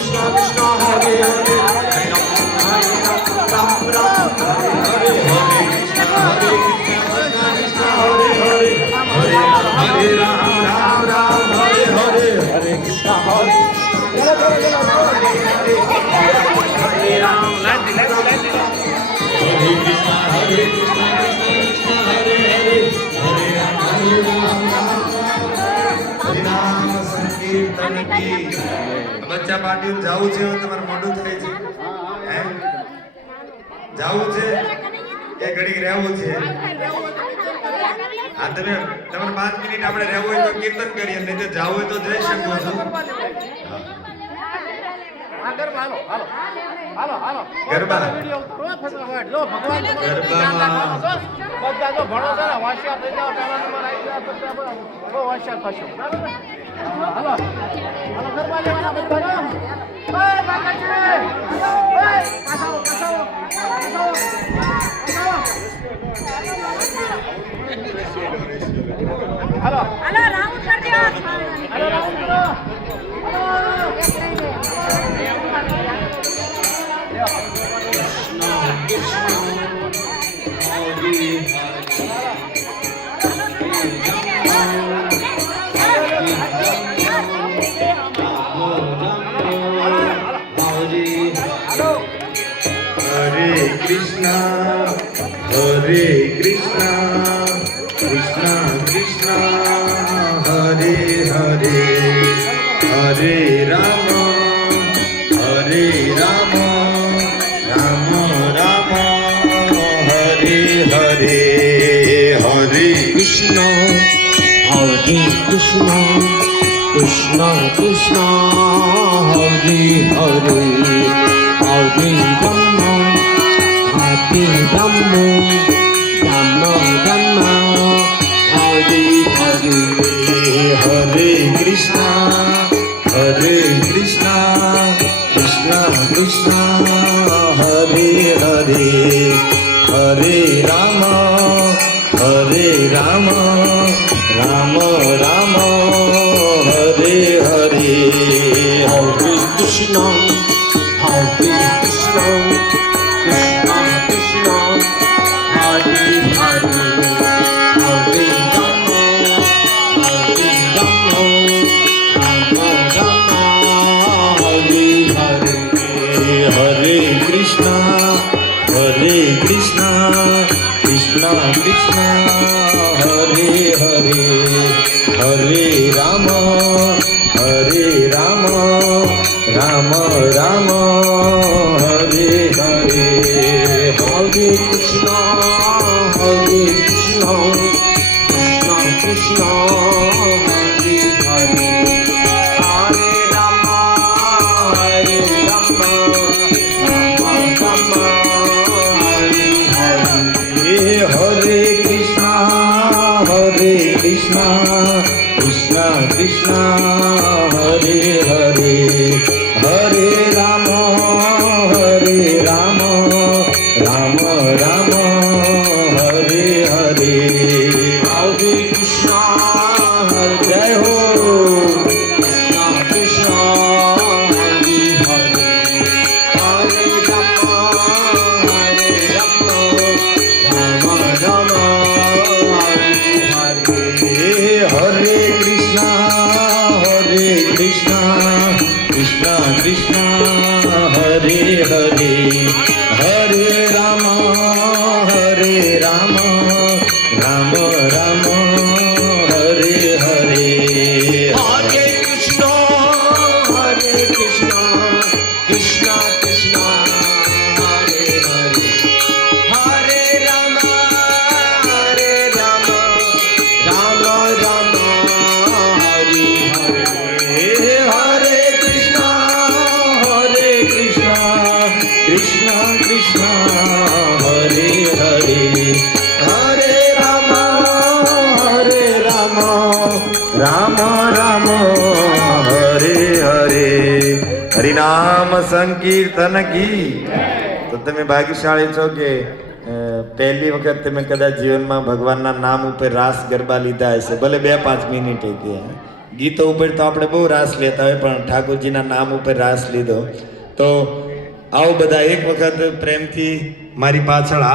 Krishna Krishna Hare Hare Hare Ram Ram Hare Hare Hare Krishna Krishna Hare Hare Hare Ram Ram Hare Hare Hare Krishna Hare Hare Ram Hare Krishna Hare Krishna Krishna Hare Hare Hare Ram Hare Ram સંકીર્તન કી બચ્ચા પાટીલ જાવું છે તમારે મોડું થાય છે હે જાવું છે કે ઘડી રહેવું છે આ તમે તમારે 5 મિનિટ આપણે રહેવું હોય તો કીર્તન કરીએ નહીં તો જાવું હોય તો જઈ શકો છો ગરબા વિડિયો ઉતારો ફટાફટ લો ભગવાન ગરબામાં બધા તો ભણો છે ને વાશિયા થઈ જાવ પહેલા નંબર આવી જાય પછી બહુ વાશિયા થશો હાલો હાલો ગરબા લેવાના બધા ઓય બાકાજી ઓય કાસાઓ કાસાઓ કાસાઓ હાલો હાલો રાઉન્ડ કર દો હાલો રાઉન્ડ કરો Krishna Hare Krishna Krishna Krishna Hare Hare Hare Rama Hare Rama Rama Rama Hare Hare Hare Krishna Hare Krishna Krishna Krishna Hare Hare Hare Rama Hare Rama Rama Rama Hare Hare Hare Krishna Krishna Krishna Hare Hare Hare Rama Rama Rama Hare Hare Hare Krishna Krishna Krishna Krishna Hare Hare Hare Rama Rama Rama Hare Hare Hare Krishna Krishna Krishna Hare Hare Hare Rama Rama Rama Hare Hare Hare Krishna Krishna Krishna Hare Hare Hare Rama Rama Rama Hare Hare Hare Krishna Krishna Krishna Hare Hare Hare Rama Rama Rama Hare Hare Hare Krishna Jai Ho Krishna Hare Hare Hare Rama Rama Rama Hare Hare Hare Krishna Krishna Krishna Hare Hare Hare Rama Rama Rama Hare Hare Hare Krishna Krishna Krishna Hare Hare Hare Rama Rama Rama Hare Hare Hare Krishna Krishna Krishna Hare Hare Hare Rama Rama Rama Hare Hare હરિનામ સંકીર્તન કી તો તમે ભાગ્યશાળી છો કે પહેલી વખત તમે કદાચ જીવનમાં ભગવાનના નામ ઉપર રાસ ગરબા લીધા હશે ભલે 2-5 મિનિટ ગીતો ઉપર તો આપણે બહુ રાસ લેતા હોય, પણ ઠાકોરજીના નામ ઉપર રાસ લીધો. તો આવો બધા એક વખત પ્રેમથી મારી પાછળ